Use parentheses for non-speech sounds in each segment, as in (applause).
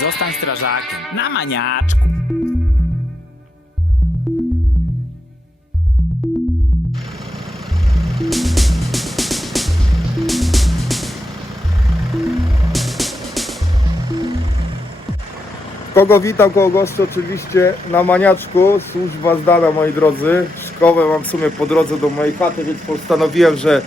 Zostań strażakiem. Na maniaczku. Kogo witam, kogo goszczę oczywiście na maniaczku. Służba zdana, moi drodzy. Szkołę mam w sumie po drodze do mojej chaty, więc postanowiłem, że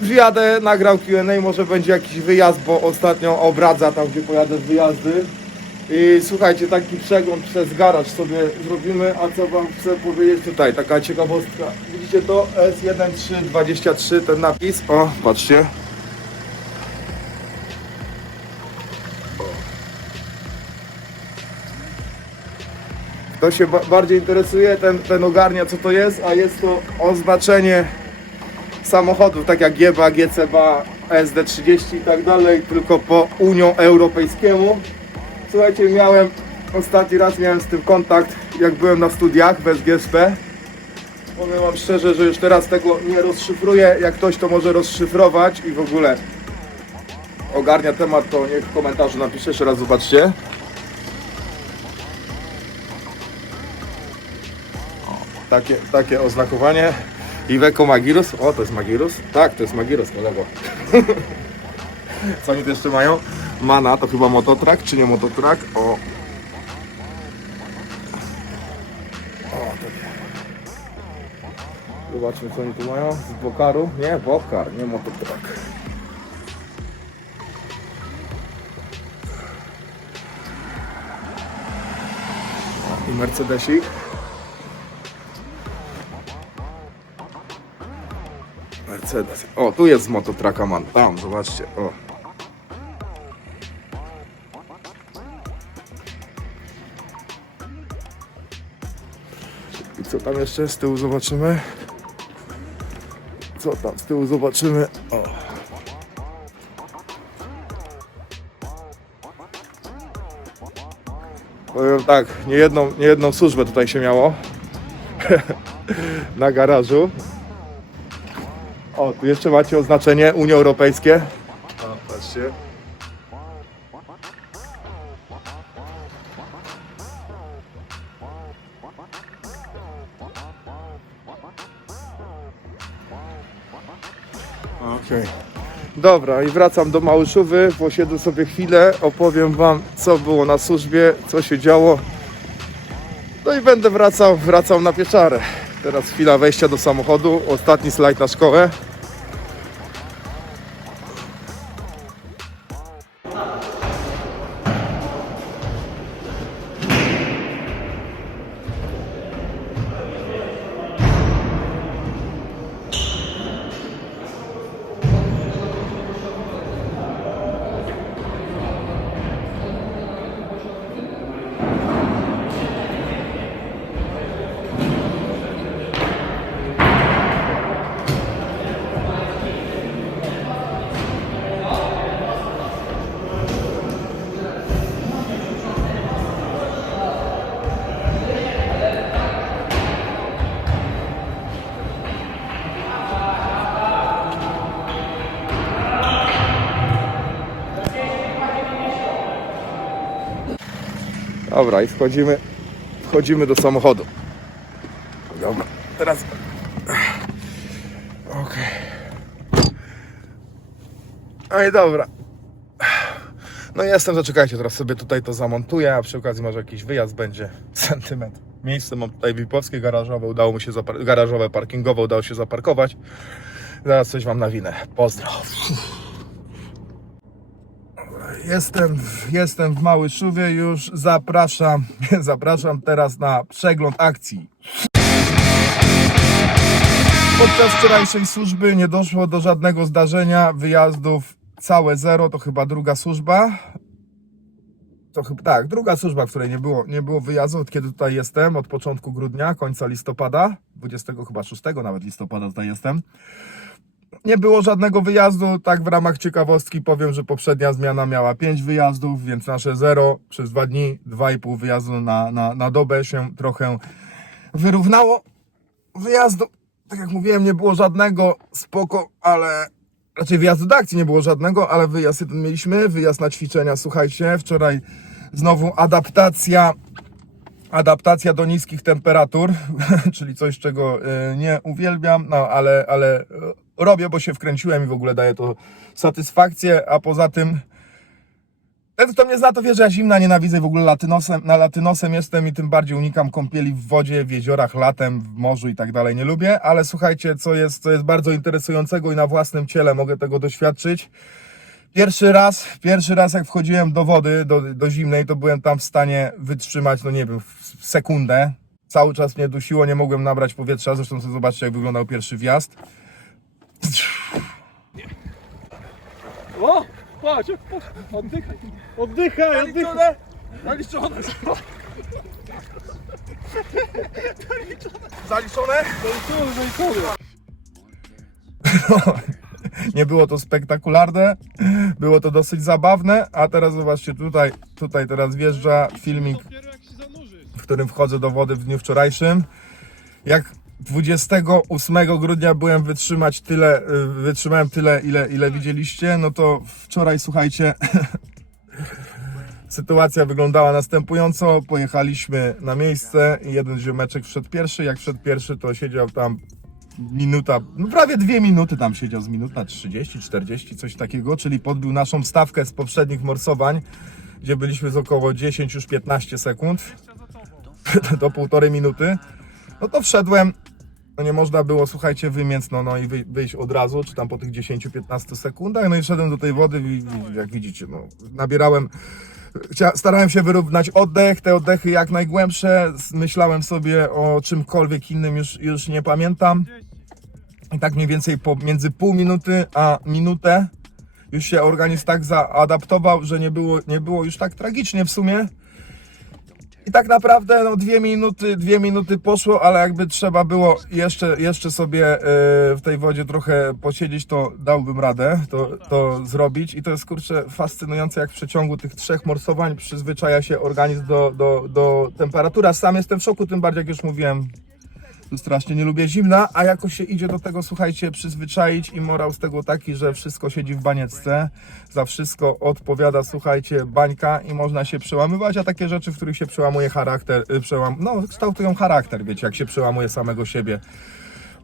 wjadę, nagram Q&A, może będzie jakiś wyjazd, bo ostatnio obradza tam, gdzie pojadę z wyjazdy. I słuchajcie, taki przegląd przez garaż sobie zrobimy, a co wam chcę powiedzieć tutaj, taka ciekawostka. Widzicie to? S1323, ten napis. O, patrzcie. Kto się ba- bardziej interesuje, ten, ten ogarnia co to jest, a jest to oznaczenie samochodów, tak jak GBA, GCBA, SD30 i tak dalej, tylko po Unią Europejskiemu. Słuchajcie, miałem, ostatni raz miałem z tym kontakt, jak byłem na studiach bez GSP. Powiem wam szczerze, że już teraz tego nie rozszyfruję, jak ktoś to może rozszyfrować i w ogóle ogarnia temat, to niech w komentarzu napisze, jeszcze raz zobaczcie. takie, takie oznakowanie. Iveco Magirus. O, to jest Magirus? Tak, to jest Magirus, kolego. (laughs) Co oni tu jeszcze mają? Mana, to chyba mototrak, czy nie mototrak? O. O, takie. Zobaczmy, co oni tu mają. Z Bokaru? Nie, Bokar, nie mototrak. I Mercedesik. Mercedes. O, tu jest z mototraka man. Tam, zobaczcie. O. I co tam jeszcze z tyłu zobaczymy? Co tam z tyłu zobaczymy? O. Powiem tak, nie jedną, nie jedną służbę tutaj się miało. (laughs) Na garażu. O, tu jeszcze macie oznaczenie Unia Europejskie. O, patrzcie. Okej. Dobra, i wracam do Małyszowy, posiedzę sobie chwilę, opowiem Wam, co było na służbie, co się działo. No i będę wracał, wracał na pieczarę. Teraz chwila wejścia do samochodu, ostatni slajd na szkołę. Dobra, i wchodzimy, wchodzimy do samochodu. Dobra, teraz... Okej. No i dobra. No jestem, zaczekajcie, teraz sobie tutaj to zamontuję, a przy okazji może jakiś wyjazd będzie. (laughs) Sentyment. Miejsce mam tutaj wipowskie garażowe, udało mi się garażowe, parkingowe, udało się zaparkować. Zaraz coś wam nawinę. Pozdro. Jestem, jestem w Małyszowie już. Zapraszam, (laughs) zapraszam teraz na przegląd akcji. Podczas wczorajszej służby nie doszło do żadnego zdarzenia. Wyjazdów całe zero, to chyba druga służba. To chyba tak, druga służba, w której nie było, nie było wyjazdu, od kiedy tutaj jestem, od początku grudnia, końca listopada, 20 chyba 6 nawet listopada tutaj jestem. Nie było żadnego wyjazdu, tak w ramach ciekawostki powiem, że poprzednia zmiana miała 5 wyjazdów, więc nasze 0 przez 2 dni, 2,5 wyjazdu na, na, na dobę się trochę wyrównało. Wyjazdu, tak jak mówiłem, nie było żadnego, spoko, ale raczej wyjazdu do akcji nie było żadnego, ale wyjazd jeden mieliśmy, wyjazd na ćwiczenia, słuchajcie, wczoraj znowu adaptacja, adaptacja do niskich temperatur, (laughs) czyli coś, czego y, nie uwielbiam, no ale, ale y, robię, bo się wkręciłem i w ogóle daje to satysfakcję, a poza tym ten, kto mnie zna, to wie, że ja zimna nienawidzę i w ogóle latynosem, na latynosem jestem i tym bardziej unikam kąpieli w wodzie, w jeziorach, latem, w morzu i tak dalej. Nie lubię, ale słuchajcie, co jest, co jest bardzo interesującego i na własnym ciele mogę tego doświadczyć. Pierwszy raz, pierwszy raz jak wchodziłem do wody, do, do zimnej, to byłem tam w stanie wytrzymać, no nie wiem, sekundę. Cały czas mnie dusiło, nie mogłem nabrać powietrza, zresztą sobie zobaczcie, jak wyglądał pierwszy wjazd. O! Patrz, patrz, oddychaj, oddychaj, oddychaj. Naliczone. Zaliczone? Naliczone, naliczone. (laughs) Nie było to spektakularne, było to dosyć zabawne, a teraz zobaczcie, tutaj, tutaj teraz wjeżdża filmik, w którym wchodzę do wody w dniu wczorajszym. Jak 28 grudnia byłem wytrzymać tyle, y, wytrzymałem tyle, ile, ile widzieliście, no to wczoraj, słuchajcie, (laughs) sytuacja wyglądała następująco. Pojechaliśmy na miejsce jeden ziomeczek wszedł pierwszy. Jak wszedł pierwszy, to siedział tam minuta, no prawie dwie minuty tam siedział, z minuta 30, 40, coś takiego, czyli podbił naszą stawkę z poprzednich morsowań, gdzie byliśmy z około 10 już 15 sekund (laughs) do półtorej minuty. No to wszedłem, no nie można było, słuchajcie, wymiec, no, no i wy, wyjść od razu, czy tam po tych 10-15 sekundach, no i wszedłem do tej wody, i, jak widzicie, no, nabierałem, starałem się wyrównać oddech, te oddechy jak najgłębsze, myślałem sobie o czymkolwiek innym, już, już nie pamiętam. I tak mniej więcej po, między pół minuty a minutę już się organizm tak zaadaptował, że nie było, nie było już tak tragicznie w sumie. I tak naprawdę no, dwie minuty, dwie minuty poszło, ale jakby trzeba było jeszcze, jeszcze sobie e, w tej wodzie trochę posiedzieć, to dałbym radę to, to zrobić. I to jest kurczę fascynujące, jak w przeciągu tych trzech morsowań przyzwyczaja się organizm do, do, do temperatury. A Sam jestem w szoku, tym bardziej jak już mówiłem, strasznie nie lubię zimna, a jakoś się idzie do tego, słuchajcie, przyzwyczaić i morał z tego taki, że wszystko siedzi w baniecce, za wszystko odpowiada, słuchajcie, bańka i można się przełamywać, a takie rzeczy, w których się przełamuje charakter, y, przełam, no kształtują charakter, wiecie, jak się przełamuje samego siebie.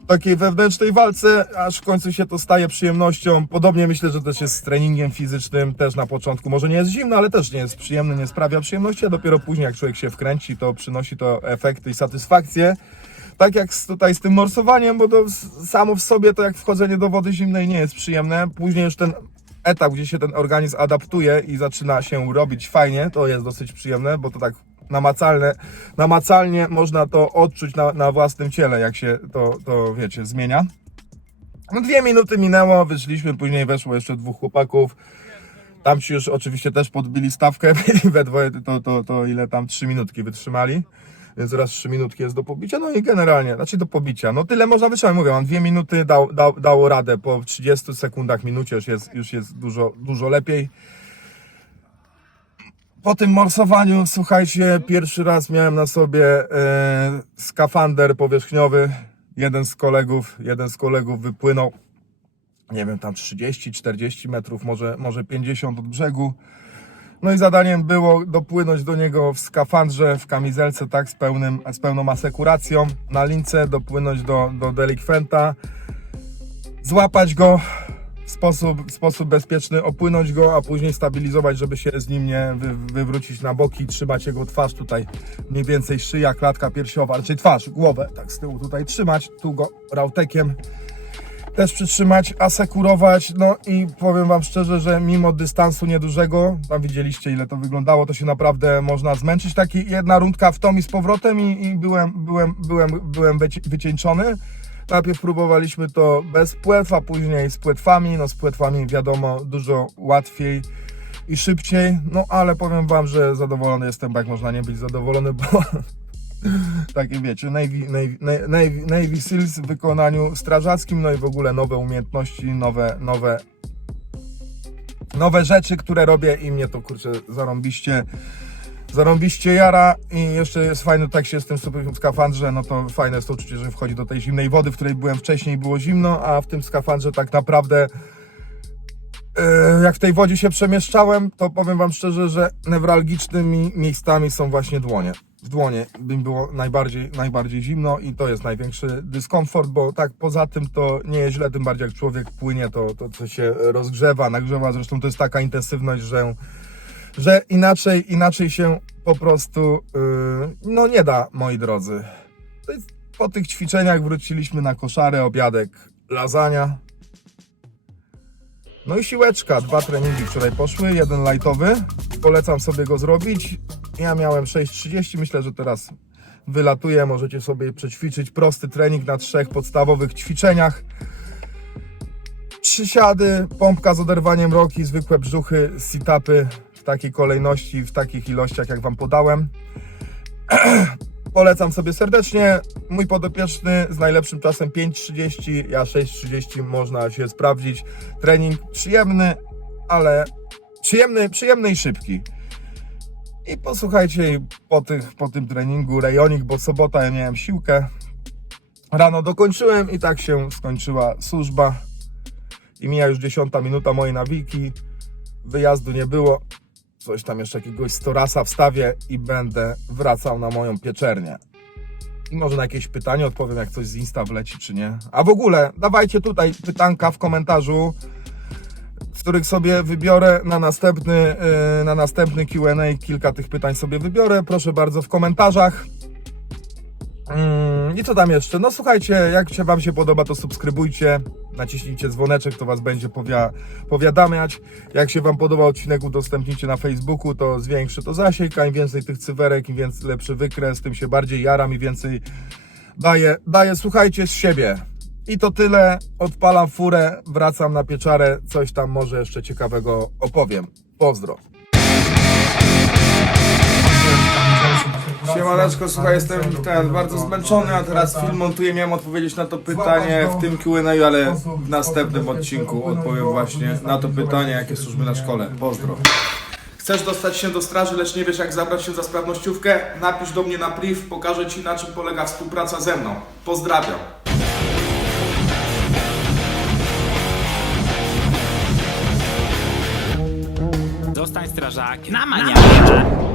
Takiej wewnętrznej walce, aż w końcu się to staje przyjemnością. Podobnie myślę, że też jest z treningiem fizycznym, też na początku może nie jest zimno, ale też nie jest przyjemny, nie sprawia przyjemności, a dopiero później jak człowiek się wkręci, to przynosi to efekty i satysfakcję tak jak z, tutaj z tym morsowaniem, bo to samo w sobie to jak wchodzenie do wody zimnej nie jest przyjemne. Później już ten etap, gdzie się ten organizm adaptuje i zaczyna się robić fajnie, to jest dosyć przyjemne, bo to tak namacalne, namacalnie można to odczuć na, na własnym ciele, jak się to, to wiecie, zmienia. No dwie minuty minęło, wyszliśmy, później weszło jeszcze dwóch chłopaków. Tam ci już oczywiście też podbili stawkę, (laughs) byli we dwoje, to, to, to ile tam trzy minutki wytrzymali. Więc raz trzy minutki jest do pobicia, no i generalnie, znaczy do pobicia, no tyle można wytrzymać, mówię, mam dwie minuty, dał, dał, dało radę, po 30 sekundach, minucie już jest, już jest dużo, dużo lepiej. Po tym morsowaniu, słuchajcie, pierwszy raz miałem na sobie e, skafander powierzchniowy. Jeden z kolegów, jeden z kolegów wypłynął, nie wiem, tam 30-40 metrów, może, może 50 od brzegu. No i zadaniem było dopłynąć do niego w skafandrze, w kamizelce, tak, z, pełnym, z pełną asekuracją, na lince, dopłynąć do, do delikwenta, złapać go w sposób, w sposób bezpieczny, opłynąć go, a później stabilizować, żeby się z nim nie wy, wywrócić na boki, trzymać jego twarz tutaj, mniej więcej szyja, klatka piersiowa, raczej twarz, głowę, tak z tyłu tutaj trzymać, tu go rautekiem też przytrzymać, asekurować. No i powiem Wam szczerze, że mimo dystansu niedużego, tam widzieliście ile to wyglądało, to się naprawdę można zmęczyć. Taki jedna rundka w tom i z powrotem i, i byłem, byłem, byłem, byłem wyci- wycieńczony. Najpierw próbowaliśmy to bez płetw, a później z płetwami. No z płetwami wiadomo dużo łatwiej i szybciej. No ale powiem Wam, że zadowolony jestem, bo jak można nie być zadowolony, bo (laughs) (laughs) takie wiecie, Navy, Seals w wykonaniu strażackim, no i w ogóle nowe umiejętności, nowe, nowe, nowe rzeczy, które robię i mnie to kurczę zarąbiście, zarąbiście jara i jeszcze jest fajne, tak się jestem w skafandrze, no to fajne jest to uczucie, że wchodzi do tej zimnej wody, w której byłem wcześniej, było zimno, a w tym skafandrze tak naprawdę E, jak w tej wodzie się przemieszczałem, to powiem Wam szczerze, że newralgicznymi miejscami są właśnie dłonie. W dłonie mi było najbardziej, najbardziej zimno i to jest największy dyskomfort, bo tak poza tym to nie jest źle, tym bardziej jak człowiek płynie, to, to, to się rozgrzewa, nagrzewa. Zresztą to jest taka intensywność, że, że inaczej, inaczej się po prostu yy, no nie da, moi drodzy. Po tych ćwiczeniach wróciliśmy na koszary, obiadek, lasagna, no i siłeczka, dwa treningi wczoraj poszły, jeden lightowy. Polecam sobie go zrobić. Ja miałem 6.30, myślę, że teraz wylatuję. Możecie sobie przećwiczyć prosty trening na trzech podstawowych ćwiczeniach. Przysiady, pompka z oderwaniem roki, zwykłe brzuchy, sit-upy w takiej kolejności, w takich ilościach jak Wam podałem. (clears throat) Polecam sobie serdecznie. Mój podopieczny z najlepszym czasem 5.30, ja 6.30 można się sprawdzić. Trening przyjemny, ale przyjemny, przyjemny i szybki. I posłuchajcie po, tych, po tym treningu rejonik, bo sobota ja miałem siłkę. Rano dokończyłem i tak się skończyła służba. I mija już 10 minuta mojej nawiki. Wyjazdu nie było coś tam jeszcze jakiegoś storasa wstawię i będę wracał na moją pieczernię. I może na jakieś pytanie odpowiem, jak coś z Insta wleci, czy nie. A w ogóle, dawajcie tutaj pytanka w komentarzu, z których sobie wybiorę na następny, yy, na następny Q&A. Kilka tych pytań sobie wybiorę. Proszę bardzo w komentarzach. Mm, I co tam jeszcze? No słuchajcie, jak się Wam się podoba, to subskrybujcie, naciśnijcie dzwoneczek, to Was będzie powia powiadamiać. Jak się Wam podoba odcinek, udostępnijcie na Facebooku, to zwiększy to zasięg, a im więcej tych cyferek, im więcej lepszy wykres, tym się bardziej jaram i więcej daję, daję, słuchajcie, z siebie. I to tyle, odpalam furę, wracam na pieczarę, coś tam może jeszcze ciekawego opowiem. Pozdro. Siemaneczko, słuchaj, jestem ten, bardzo zmęczony, a teraz film montuję, miałem odpowiedzieć na to pytanie w tym Q&A, ale w następnym odcinku odpowiem właśnie na to pytanie, jakie służby na szkole. Pozdro. Chcesz dostać się do straży, lecz nie wiesz jak zabrać się za sprawnościówkę? Napisz do mnie na priv, pokażę Ci na czym polega współpraca ze mną. Pozdrawiam. Strażakiem. Na maniaczku.